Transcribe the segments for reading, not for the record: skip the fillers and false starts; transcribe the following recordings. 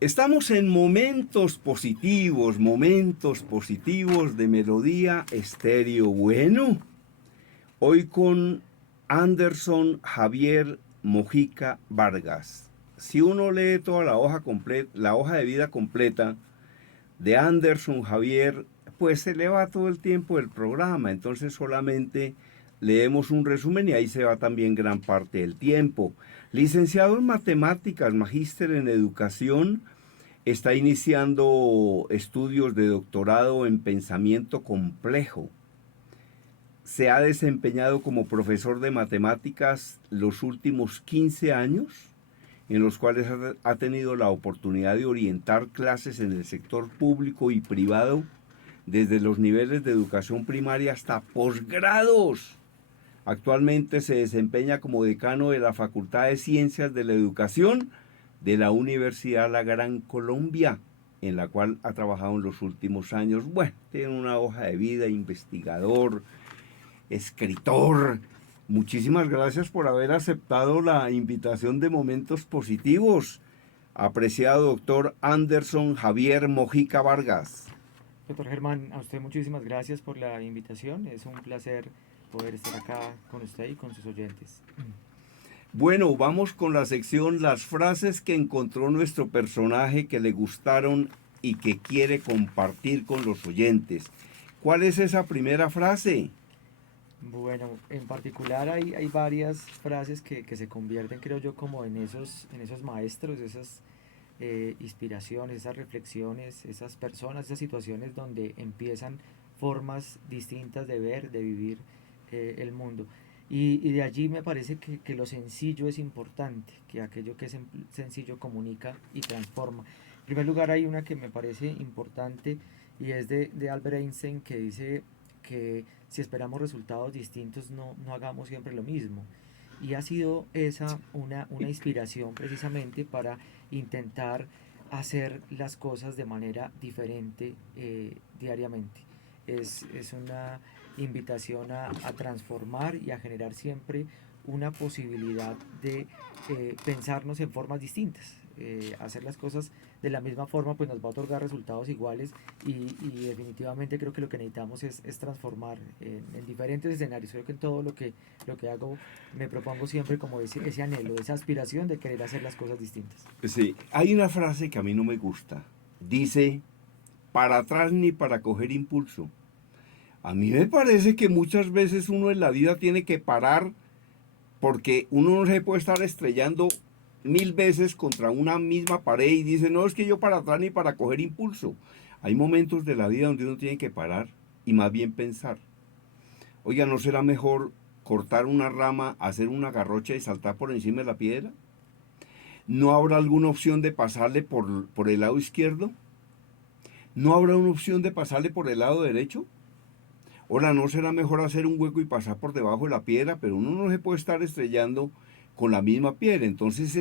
Estamos en momentos positivos de Melodía Estéreo. Bueno, hoy con Anderson Javier Mojica Vargas. Si uno lee toda la hoja completa, la hoja de vida completa de Anderson Javier, pues se le va todo el tiempo del programa. Entonces solamente leemos un resumen y ahí se va también gran parte del tiempo. Licenciado en matemáticas, magíster en educación, está iniciando estudios de doctorado en pensamiento complejo. Se ha desempeñado como profesor de matemáticas los últimos 15 años, en los cuales ha tenido la oportunidad de orientar clases en el sector público y privado, desde los niveles de educación primaria hasta posgrados. Actualmente se desempeña como decano de la Facultad de Ciencias de la Educación de la Universidad La Gran Colombia, en la cual ha trabajado en los últimos años. Bueno, tiene una hoja de vida, investigador, escritor. Muchísimas gracias por haber aceptado la invitación de Momentos Positivos, apreciado doctor Anderson Javier Mojica Vargas. Doctor Germán, a usted muchísimas gracias por la invitación. Es un placer poder estar acá con usted y con sus oyentes. Bueno, vamos con la sección Las frases que encontró nuestro personaje que le gustaron y que quiere compartir con los oyentes. ¿Cuál es esa primera frase? Bueno, en particular hay varias frases que se convierten, creo yo, como en esos maestros, esas inspiraciones, esas reflexiones, esas personas, esas situaciones donde empiezan formas distintas de ver, de vivir el mundo. Y de allí me parece que lo sencillo es importante, que aquello que es sencillo comunica y transforma. En primer lugar hay una que me parece importante y es de Albert Einstein, que dice que si esperamos resultados distintos no hagamos siempre lo mismo. Y ha sido esa una inspiración precisamente para intentar hacer las cosas de manera diferente diariamente. Es una invitación a transformar y a generar siempre una posibilidad de pensarnos en formas distintas. Hacer las cosas de la misma forma pues nos va a otorgar resultados iguales y definitivamente creo que lo que necesitamos es transformar en diferentes escenarios. Creo que en todo lo que hago me propongo siempre como ese anhelo, esa aspiración de querer hacer las cosas distintas. Sí, hay una frase que a mí no me gusta. Dice, para atrás ni para coger impulso. A mí me parece que muchas veces uno en la vida tiene que parar porque uno no se puede estar estrellando 1000 veces contra una misma pared y dice, no, es que yo para atrás ni para coger impulso. Hay momentos de la vida donde uno tiene que parar y más bien pensar. Oiga, ¿no será mejor cortar una rama, hacer una garrocha y saltar por encima de la piedra? ¿No habrá alguna opción de pasarle por el lado izquierdo? ¿No habrá una opción de pasarle por el lado derecho? Ahora, ¿no será mejor hacer un hueco y pasar por debajo de la piedra? Pero uno no se puede estar estrellando con la misma piedra. Entonces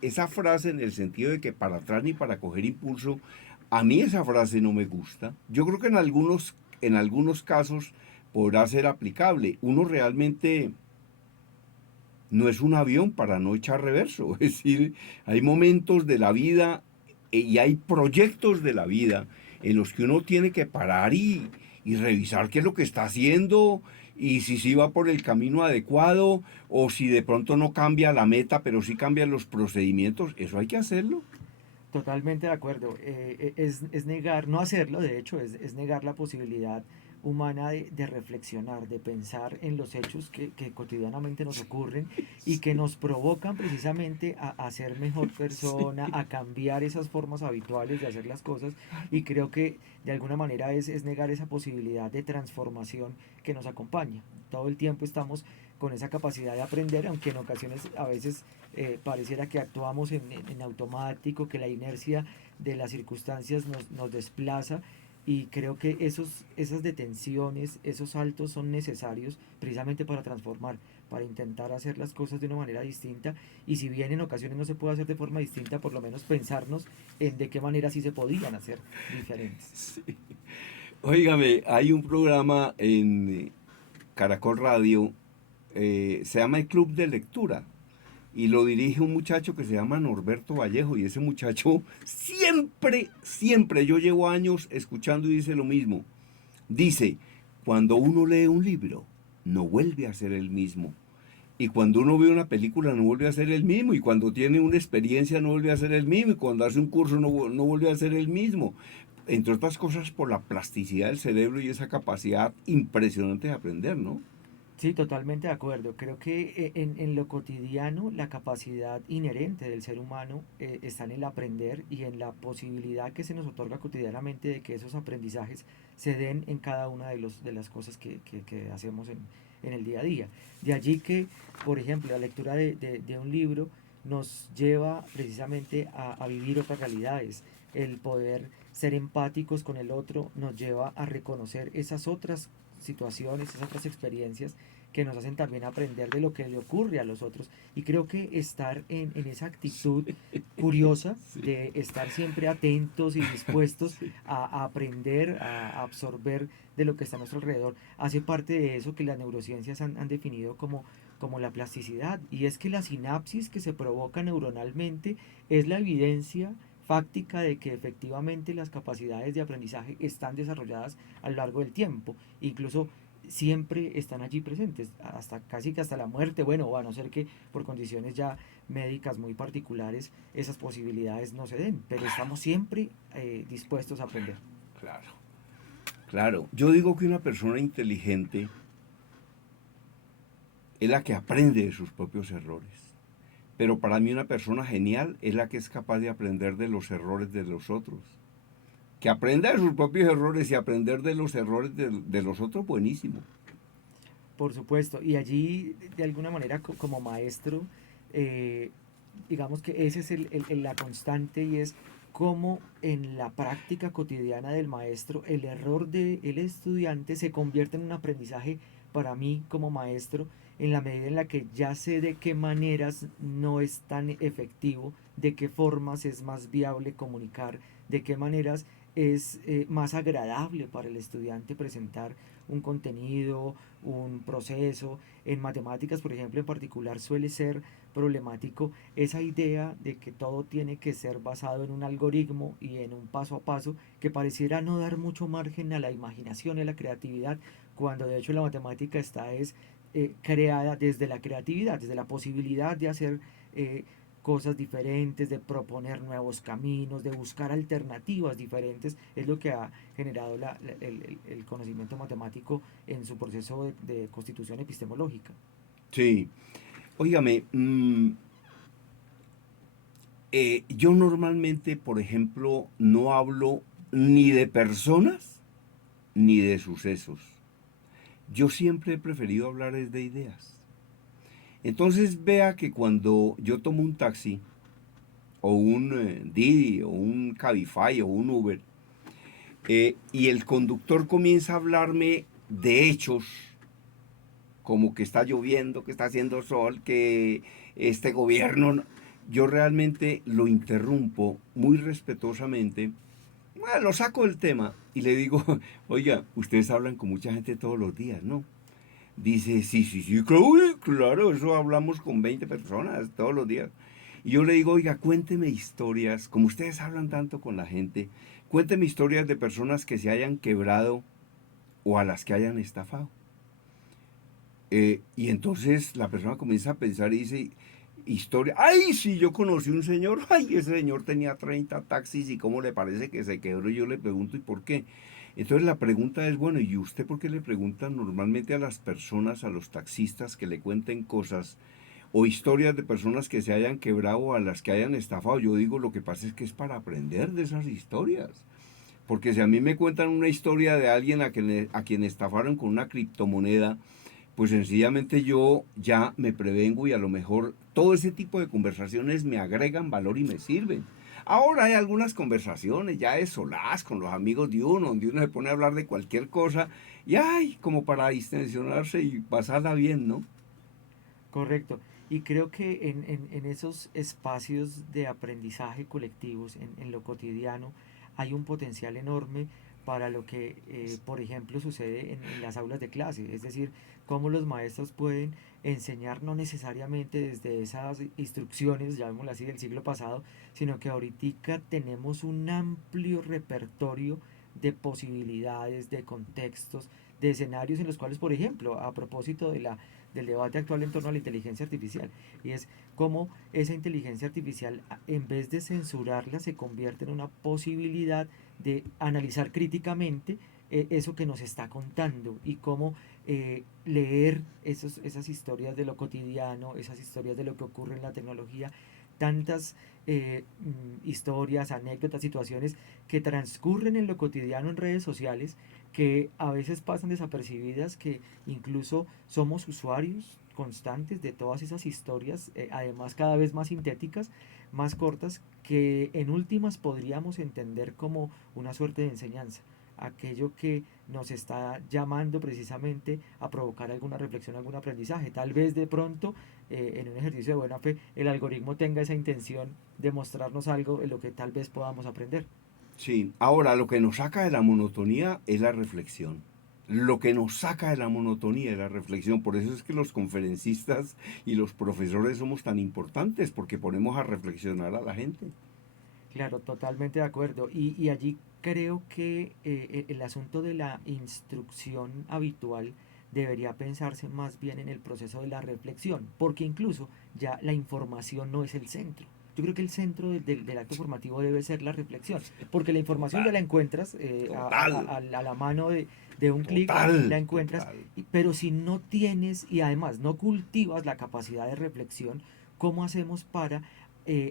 esa frase en el sentido de que para atrás ni para coger impulso, a mí esa frase no me gusta. Yo creo que en algunos casos podrá ser aplicable. Uno realmente no es un avión para no echar reverso. Es decir, hay momentos de la vida y hay proyectos de la vida en los que uno tiene que parar y revisar qué es lo que está haciendo y si va por el camino adecuado o si de pronto no cambia la meta, pero sí cambian los procedimientos. Eso hay que hacerlo. Totalmente de acuerdo. Es negar, no hacerlo, de hecho, es negar la posibilidad humana de reflexionar, de pensar en los hechos que cotidianamente nos ocurren y que nos provocan precisamente a ser mejor persona, a cambiar esas formas habituales de hacer las cosas. Y creo que de alguna manera es negar esa posibilidad de transformación que nos acompaña. Todo el tiempo estamos con esa capacidad de aprender, aunque en ocasiones a veces pareciera que actuamos en automático, que la inercia de las circunstancias nos desplaza y creo que esas detenciones, esos saltos son necesarios precisamente para transformar, para intentar hacer las cosas de una manera distinta y si bien en ocasiones no se puede hacer de forma distinta, por lo menos pensarnos en de qué manera sí se podían hacer diferentes. Sí. Óigame, hay un programa en Caracol Radio, se llama el Club de Lectura. y lo dirige un muchacho que se llama Norberto Vallejo, y ese muchacho siempre, siempre, yo llevo años escuchando y dice lo mismo. Dice, cuando uno lee un libro, no vuelve a ser el mismo. Y cuando uno ve una película no vuelve a ser el mismo, y cuando tiene una experiencia no vuelve a ser el mismo, y cuando hace un curso no vuelve a ser el mismo. Entre otras cosas por la plasticidad del cerebro y esa capacidad impresionante de aprender, ¿no? Sí, totalmente de acuerdo. Creo que en lo cotidiano la capacidad inherente del ser humano está en el aprender y en la posibilidad que se nos otorga cotidianamente de que esos aprendizajes se den en cada una de las cosas que hacemos en el día a día. De allí que, por ejemplo, la lectura de un libro nos lleva precisamente a vivir otras realidades. El poder ser empáticos con el otro nos lleva a reconocer esas otras situaciones, esas otras experiencias que nos hacen también aprender de lo que le ocurre a los otros. Y creo que estar en esa actitud curiosa Sí, de estar siempre atentos y dispuestos sí. a aprender, a absorber de lo que está a nuestro alrededor, hace parte de eso que las neurociencias han definido como la plasticidad. Y es que la sinapsis que se provoca neuronalmente es la evidencia fáctica de que efectivamente las capacidades de aprendizaje están desarrolladas a lo largo del tiempo. Incluso siempre están allí presentes, hasta casi que hasta la muerte, bueno, o a no ser que por condiciones ya médicas muy particulares esas posibilidades no se den, pero estamos siempre dispuestos a aprender. Claro, claro. Yo digo que una persona inteligente es la que aprende de sus propios errores. Pero para mí una persona genial es la que es capaz de aprender de los errores de los otros. Que aprenda de sus propios errores y aprender de los errores de los otros, buenísimo. Por supuesto, y allí de alguna manera como maestro, eh, digamos que ese es la constante y es cómo en la práctica cotidiana del maestro el error del estudiante se convierte en un aprendizaje para mí como maestro en la medida en la que ya sé de qué maneras no es tan efectivo, de qué formas es más viable comunicar, de qué maneras es más agradable para el estudiante presentar un contenido, un proceso. En matemáticas, por ejemplo, en particular suele ser problemático esa idea de que todo tiene que ser basado en un algoritmo y en un paso a paso que pareciera no dar mucho margen a la imaginación y a la creatividad, cuando de hecho la matemática está es creada desde la creatividad, desde la posibilidad de hacer cosas diferentes, de proponer nuevos caminos, de buscar alternativas diferentes, es lo que ha generado el conocimiento matemático en su proceso de constitución epistemológica. Sí. Óigame, yo normalmente, por ejemplo, no hablo ni de personas ni de sucesos. Yo siempre he preferido hablar es de ideas. Entonces vea que cuando yo tomo un taxi, o un Didi, o un Cabify, o un Uber, y el conductor comienza a hablarme de hechos, como que está lloviendo, que está haciendo sol, que este gobierno, yo realmente lo interrumpo muy respetuosamente, lo saco del tema y le digo, oiga, ustedes hablan con mucha gente todos los días, ¿no? Dice, sí, sí, sí, claro, claro, eso hablamos con 20 personas todos los días. Y yo le digo, oiga, cuénteme historias, como ustedes hablan tanto con la gente, cuénteme historias de personas que se hayan quebrado o a las que hayan estafado. Y entonces la persona comienza a pensar y dice, historia, ay, sí, yo conocí un señor, ay, ese señor tenía 30 taxis y cómo le parece que se quebró. Y yo le pregunto, ¿y por qué? Entonces la pregunta es, bueno, ¿y usted por qué le pregunta normalmente a las personas, a los taxistas que le cuenten cosas o historias de personas que se hayan quebrado o a las que hayan estafado? Yo digo, lo que pasa es que es para aprender de esas historias. Porque si a mí me cuentan una historia de alguien a quien estafaron con una criptomoneda, pues sencillamente yo ya me prevengo y a lo mejor todo ese tipo de conversaciones me agregan valor y me sirven. Ahora hay algunas conversaciones ya de solaz con los amigos de uno, donde uno se pone a hablar de cualquier cosa y ay, como para distensionarse y pasarla bien, ¿no? Correcto. Y creo que en esos espacios de aprendizaje colectivos, en lo cotidiano, hay un potencial enorme para lo que, por ejemplo, sucede en las aulas de clase. Es decir, cómo los maestros pueden enseñar no necesariamente desde esas instrucciones, llamémoslo así, del siglo pasado, sino que ahorita tenemos un amplio repertorio de posibilidades, de contextos, de escenarios en los cuales, por ejemplo, a propósito del debate actual en torno a la inteligencia artificial, y es cómo esa inteligencia artificial, en vez de censurarla, se convierte en una posibilidad de analizar críticamente eso que nos está contando y cómo leer esas historias de lo cotidiano, esas historias de lo que ocurre en la tecnología, tantas historias, anécdotas, situaciones que transcurren en lo cotidiano en redes sociales, que a veces pasan desapercibidas, que incluso somos usuarios constantes de todas esas historias, además cada vez más sintéticas, más cortas, que en últimas podríamos entender como una suerte de enseñanza, aquello que nos está llamando precisamente a provocar alguna reflexión, algún aprendizaje. Tal vez de pronto, en un ejercicio de buena fe, el algoritmo tenga esa intención de mostrarnos algo en lo que tal vez podamos aprender. Sí, ahora lo que nos saca de la monotonía es la reflexión. Lo que nos saca de la monotonía es la reflexión. Por eso es que los conferencistas y los profesores somos tan importantes, porque ponemos a reflexionar a la gente. Claro, totalmente de acuerdo. Y allí creo que el asunto de la instrucción habitual debería pensarse más bien en el proceso de la reflexión, porque incluso ya la información no es el centro. Yo creo que el centro del acto formativo debe ser la reflexión, porque la información ya Total, la encuentras total, a la mano de un clic, total, la encuentras, total. pero si no tienes y además no cultivas la capacidad de reflexión, ¿cómo hacemos para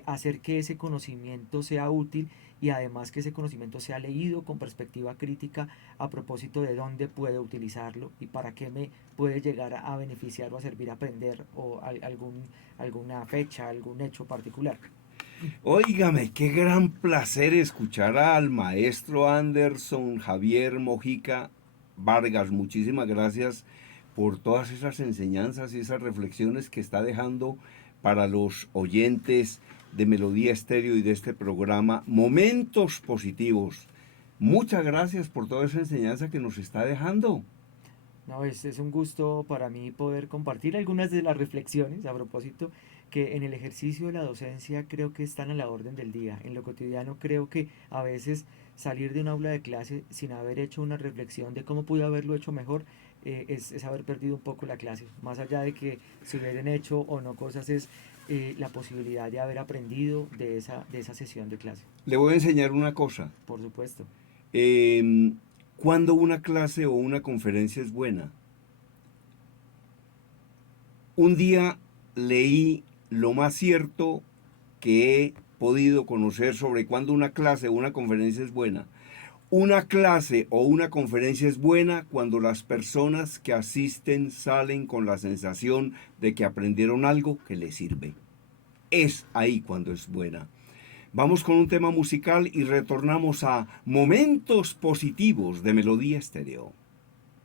hacer que ese conocimiento sea útil y además que ese conocimiento sea leído con perspectiva crítica a propósito de dónde puedo utilizarlo y para qué me puede llegar a beneficiar o a servir a aprender o alguna fecha, algún hecho particular? Óigame, qué gran placer escuchar al maestro Anderson Javier Mojica Vargas. Muchísimas gracias por todas esas enseñanzas y esas reflexiones que está dejando para los oyentes de Melodía Estéreo y de este programa. Momentos positivos. Muchas gracias por toda esa enseñanza que nos está dejando. No, es un gusto para mí poder compartir algunas de las reflexiones a propósito que en el ejercicio de la docencia creo que están a la orden del día. En lo cotidiano creo que a veces salir de un aula de clase sin haber hecho una reflexión de cómo pude haberlo hecho mejor es haber perdido un poco la clase. Más allá de que se hubieran hecho o no cosas, es la posibilidad de haber aprendido de esa sesión de clase, Le voy a enseñar una cosa. por supuesto. Eh, cuando una clase o una conferencia es buena. Un día leí lo más cierto que he podido conocer sobre cuándo una clase o una conferencia es buena. Una clase o una conferencia es buena cuando las personas que asisten salen con la sensación de que aprendieron algo que les sirve. Es ahí cuando es buena. Vamos con un tema musical y retornamos a Momentos Positivos de Melodía Estéreo.